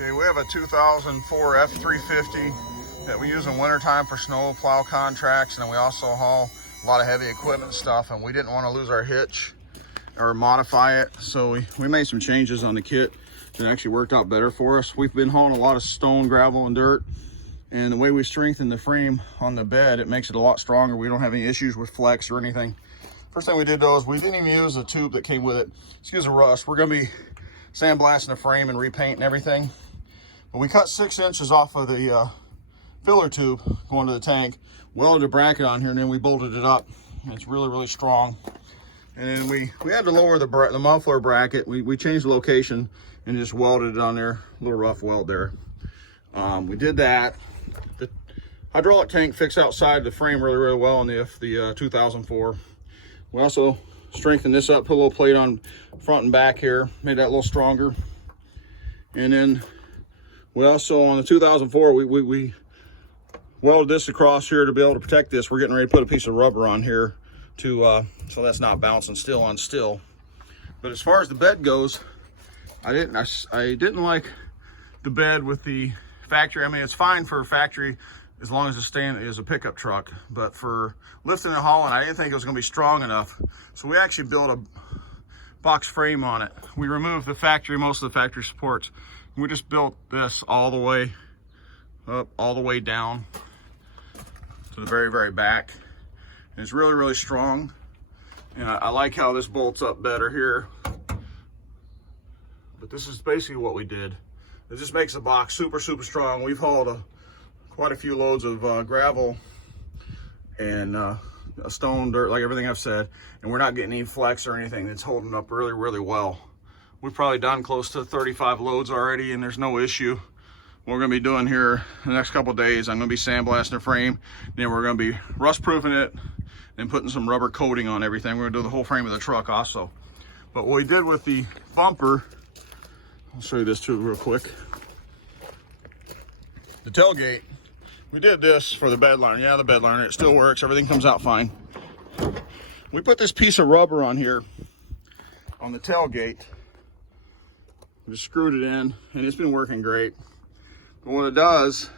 Okay, we have a 2004 F350 that we use in wintertime for snow plow contracts, and then we also haul a lot of heavy equipment stuff, and we didn't want to lose our hitch or modify it, so we made some changes on the kit that actually worked out better for us. We've been hauling a lot of stone, gravel, and dirt, and the way we strengthen the frame on the bed, it makes it a lot stronger. We don't have any issues with flex or anything. First thing we did though is we didn't even use the tube that came with it. Excuse the rust. We're going to be sandblasting the frame and repainting everything. But we cut 6 inches off of the filler tube going to the tank, welded a bracket on here, and then we bolted it up. It's really, really strong. And then we had to lower the muffler bracket. We changed the location and just welded it on there, a little rough weld there. We did that. The hydraulic tank fixed outside the frame really, really well on the 2004. We also strengthened this up, put a little plate on front and back here, made that a little stronger. And then we also, on the 2004, we welded this across here to be able to protect this. We're getting ready to put a piece of rubber on here to so that's not bouncing steel on steel. But as far as the bed goes, I didn't like the bed with the factory. I mean, it's fine for a factory as long as it's staying as a pickup truck, but for lifting and hauling, I didn't think it was going to be strong enough. So we actually built a box frame on it. We removed the factory, most of the factory supports. We just built this all the way up, all the way down to the very, very back. And it's really, really strong. And I like how this bolts up better here. But this is basically what we did. It just makes the box super, super strong. We've hauled quite a few loads of gravel and stone, dirt, like everything I've said, and we're not getting any flex or anything. It's holding up really, really well. We've probably done close to 35 loads already, and there's no issue. What we're gonna be doing here the next couple of days, I'm gonna be sandblasting the frame, then we're gonna be rust proofing it and putting some rubber coating on everything. We're gonna do the whole frame of the truck also. But what we did with the bumper, I'll show you this too real quick. The tailgate, we did this for the bed liner. Yeah, the bed liner, it still works. Everything comes out fine. We put this piece of rubber on here on the tailgate. We just screwed it in, and it's been working great. But what it does,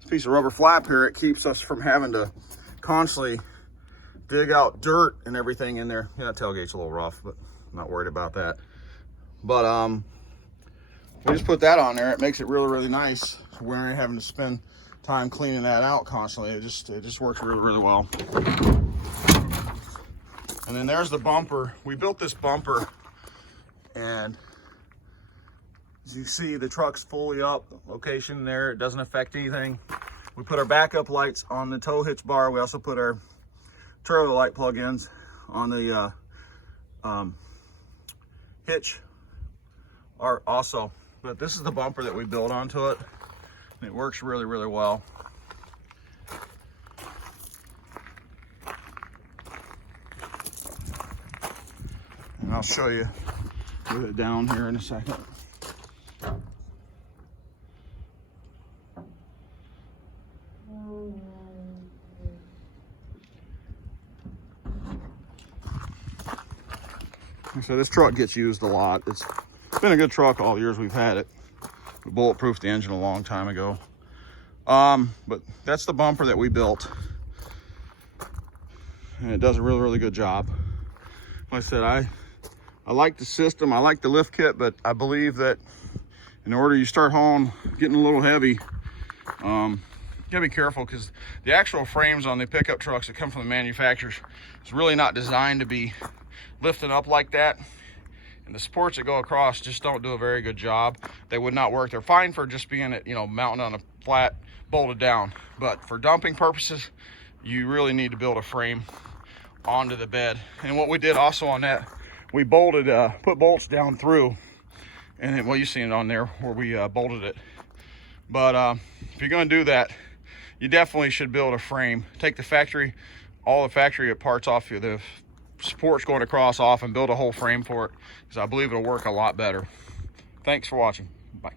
this piece of rubber flap here, it keeps us from having to constantly dig out dirt and everything in there. Yeah, that tailgate's a little rough, but I'm not worried about that. But we just put that on there. It makes it really, really nice. So we aren't having to spend time cleaning that out constantly. It just works really, really well. And then there's the bumper. We built this bumper, and as you see, the truck's fully up. Location there, it doesn't affect anything. We put our backup lights on the tow hitch bar. We also put our turbo light plug-ins on the hitch also. But this is the bumper that we built onto it, and it works really, really well. And I'll show you with it down here in a second. So this truck gets used a lot. It's been a good truck all the years we've had it. We bulletproofed the engine a long time ago. But that's the bumper that we built, and it does a really, really good job. Like I said, I like the system, I like the lift kit, but I believe that in order you start hauling, getting a little heavy, you gotta be careful, because the actual frames on the pickup trucks that come from the manufacturers is really not designed to be lifting up like that. And the supports that go across just don't do a very good job. They would not work. They're fine for just being at, mounted on a flat, bolted down. But for dumping purposes, you really need to build a frame onto the bed. And what we did also on that, we bolted, put bolts down through, and then, well, you seen it on there where we bolted it. But if you're going to do that, you definitely should build a frame. Take all the factory parts off the supports going across off, and build a whole frame for it, because I believe it'll work a lot better. Thanks for watching. Bye.